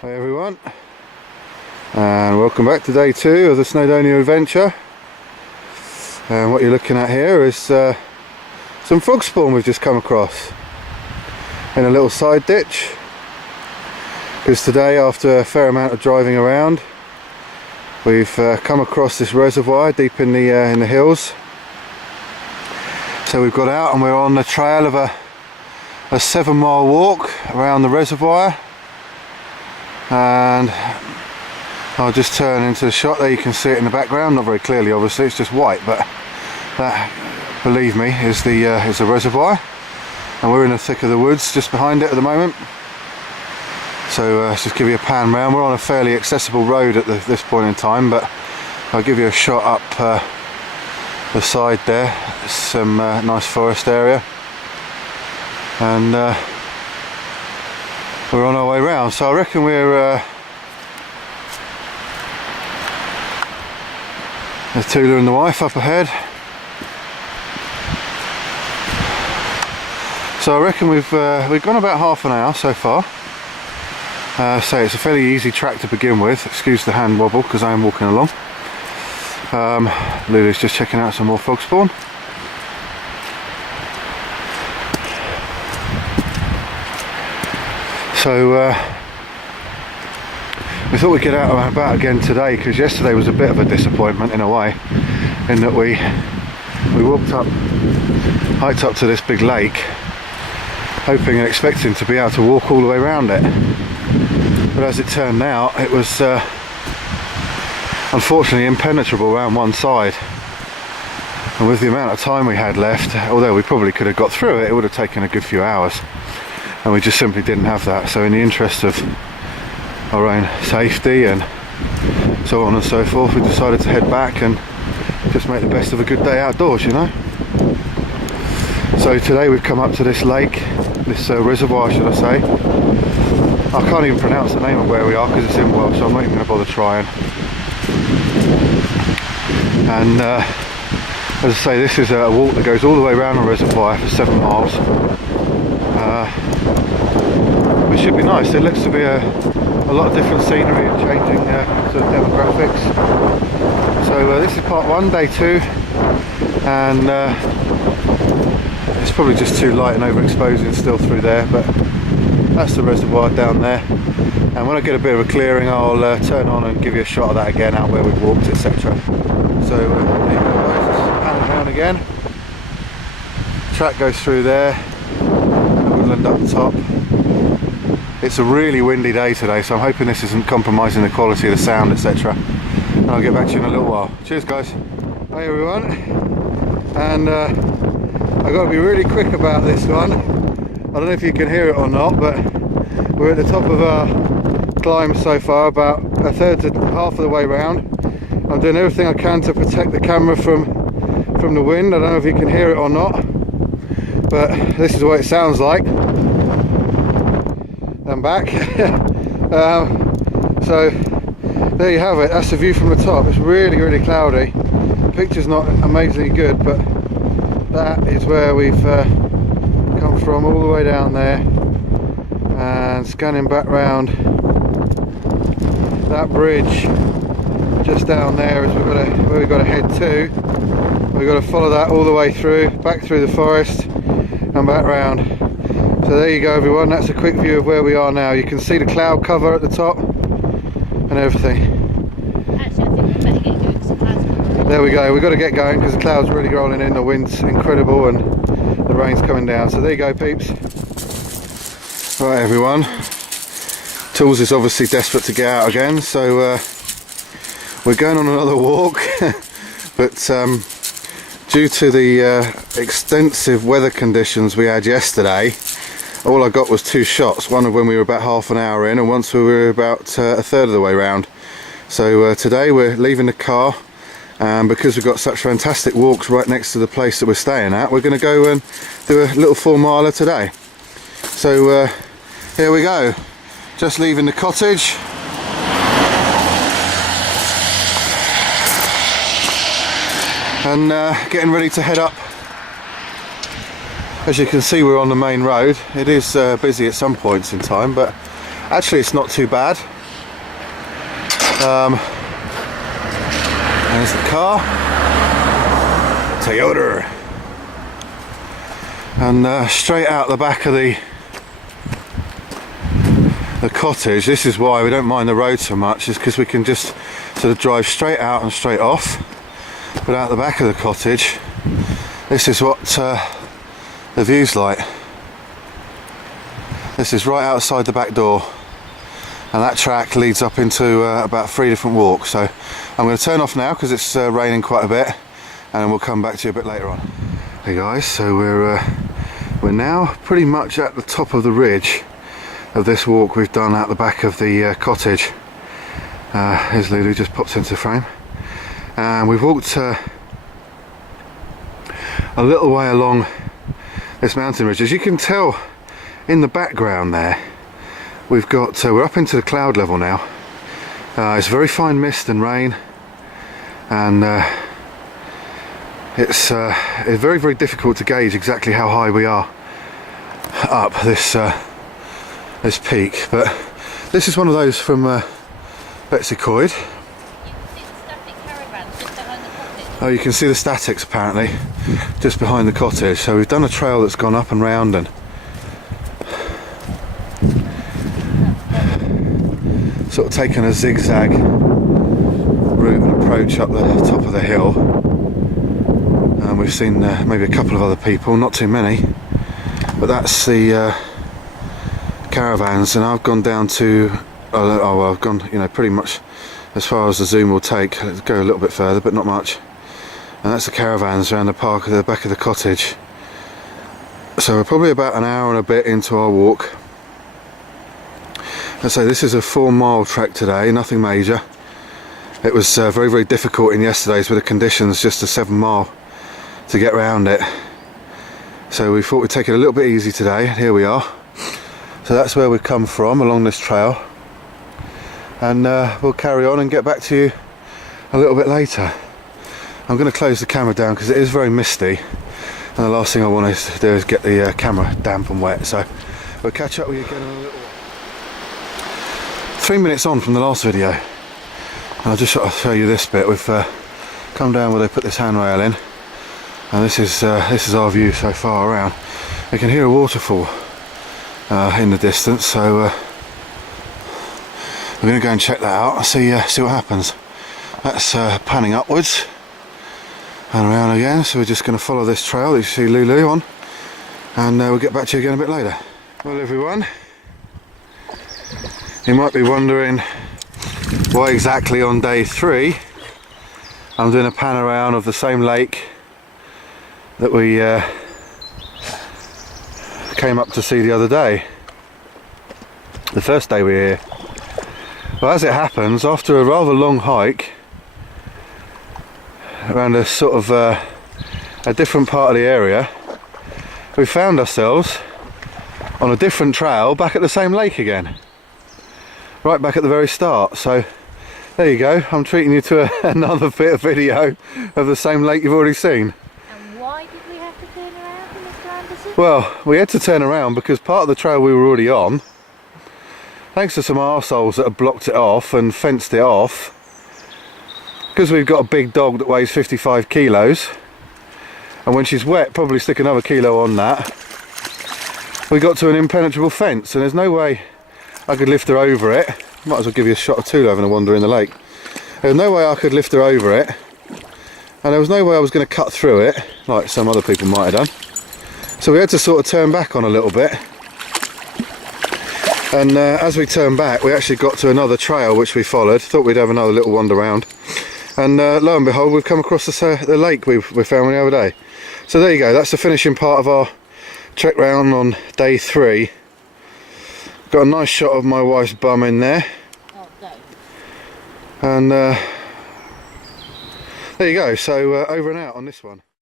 Hi everyone, and welcome back to day 2 of the Snowdonia adventure. And what you're looking at here is some frog spawn we've just come across in a little side ditch, because today, after a fair amount of driving around, we've come across this reservoir deep in the hills. So we've got out and we're on the trail of a 7-mile walk around the reservoir. And I'll just turn into the shot there. You can see it in the background, not very clearly obviously, it's just white, but that, believe me, is the reservoir, and we're in the thick of the woods just behind it at the moment. So let's just give you a pan round. We're on a fairly accessible road at this point in time, but I'll give you a shot up the side there. There's some nice forest area, and we're on our way round. So I reckon we're there's Tula and the wife up ahead. So I reckon we've gone about half an hour so far. So it's a fairly easy track to begin with. Excuse the hand wobble because I am walking along. Lulu's just checking out some more frog spawn. So we thought we'd get out and about again today, because yesterday was a bit of a disappointment in a way, in that we hiked up to this big lake, hoping and expecting to be able to walk all the way around it. But as it turned out, it was unfortunately impenetrable around one side. And with the amount of time we had left, although we probably could have got through it, it would have taken a good few hours. And we just simply didn't have that. So in the interest of our own safety and so on and so forth, we decided to head back and just make the best of a good day outdoors, you know. So today we've come up to this lake, this reservoir should I say. I can't even pronounce the name of where we are because it's in Welsh, so I'm not even going to bother trying. And as I say, this is a walk that goes all the way around the reservoir for 7 miles. Which should be nice. There looks to be a lot of different scenery and changing sort of demographics. So this is part 1, day 2, and it's probably just too light and overexposing still through there, but that's the reservoir down there. And when I get a bit of a clearing, I'll turn on and give you a shot of that again, out where we've walked, etc. So here we go guys, just panning around again. Track goes through there, woodland up the top. It's a really windy day today, so I'm hoping this isn't compromising the quality of the sound, etc. And I'll get back to you in a little while. Cheers guys. Hi everyone. And I've got to be really quick about this one. I don't know if you can hear it or not, but we're at the top of our climb so far, about a third to half of the way round. I'm doing everything I can to protect the camera from the wind. I don't know if you can hear it or not, but this is what it sounds like. I'm back. So there you have it. That's the view from the top. It's really, really cloudy. The picture's not amazingly good, but that is where we've come from, all the way down there, and scanning back round that bridge just down there is where we've got to head to. We've got to follow that all the way through, back through the forest and back round. So there you go everyone, that's a quick view of where we are now. You can see the cloud cover at the top and everything. Actually, I think we better get going because the clouds are coming. There we go, we've got to get going because the clouds are really rolling in, the wind's incredible and the rain's coming down. So there you go peeps. Right everyone, Tools is obviously desperate to get out again, so we're going on another walk. But due to the extensive weather conditions we had yesterday, all I got was 2 shots, one of when we were about half an hour in and once we were about a third of the way round. So today we're leaving the car, and because we've got such fantastic walks right next to the place that we're staying at, we're going to go and do a little 4-miler today. So here we go, just leaving the cottage. And getting ready to head up. As you can see, we're on the main road. It is busy at some points in time, but Actually, it's not too bad. There's the car, Toyota, and straight out the back of the cottage. This is why we don't mind the road so much, is because we can just sort of drive straight out and straight off. But out the back of the cottage, this is what the view's like. This is right outside the back door, and that track leads up into about 3 different walks. So I'm going to turn off now because it's raining quite a bit, and we'll come back to you a bit later on. Hey guys, so we're now pretty much at the top of the ridge of this walk we've done out the back of the cottage. Here's Lulu, just pops into the frame, and we've walked a little way along this mountain ridge. As you can tell in the background there, we've got we're up into the cloud level now. It's very fine mist and rain, and it's very, very difficult to gauge exactly how high we are up this this peak. But this is one of those from Betws. Oh, you can see the statics apparently just behind the cottage. So we've done a trail that's gone up and round and sort of taken a zigzag route and approach up the top of the hill. And we've seen maybe a couple of other people, not too many, but that's the caravans. And I've gone down to I've gone, you know, pretty much as far as the zoom will take. Let's go a little bit further, but not much. And that's the caravans around the park at the back of the cottage. So we're probably about an hour and a bit into our walk. And so this is a 4-mile trek today, nothing major. It was very, very difficult in yesterday's with the conditions, just a 7-mile to get around it. So we thought we'd take it a little bit easy today. Here we are. So that's where we've come from, along this trail. And we'll carry on and get back to you a little bit later. I'm going to close the camera down because it is very misty, and the last thing I want to do is get the camera damp and wet. So we'll catch up with you again in a little while. 3 minutes on from the last video, and I'll just sort of show you this bit. We've come down where they put this handrail in, and this is our view so far around. You can hear a waterfall in the distance, so we're going to go and check that out and see what happens. That's panning upwards and around again, so we're just going to follow this trail that you see Lulu on, and we'll get back to you again a bit later. Well everyone, you might be wondering why exactly on day 3 I'm doing a pan around of the same lake that we came up to see the other day, the first day we were here. Well, as it happens, after a rather long hike around a sort of a different part of the area, we found ourselves on a different trail back at the same lake again, right back at the very start. So there you go, I'm treating you to another bit of video of the same lake you've already seen. And why did we have to turn around, Mr. Anderson? Well, we had to turn around because part of the trail we were already on, thanks to some arseholes that have blocked it off and fenced it off, because we've got a big dog that weighs 55 kilos, and when she's wet probably stick another kilo on that, we got to an impenetrable fence, and there's no way I could lift her over it. Might as well give you a shot or two having a wander in the lake. There's no way I could lift her over it, and there was no way I was going to cut through it like some other people might have done. So we had to sort of turn back on a little bit. And as we turned back, we actually got to another trail which we followed. Thought we'd have another little wander around, and lo and behold, we've come across the lake we found the other day. So there you go, that's the finishing part of our trek round on day 3. Got a nice shot of my wife's bum in there. Oh, no. And there you go, so over and out on this one.